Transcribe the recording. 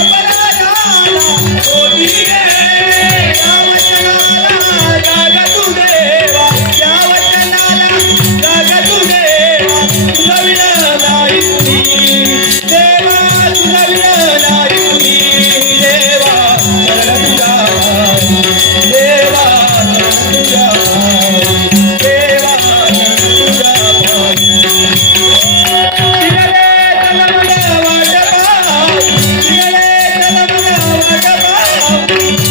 अविवे लुद्टी एविवे लुद्टी thank you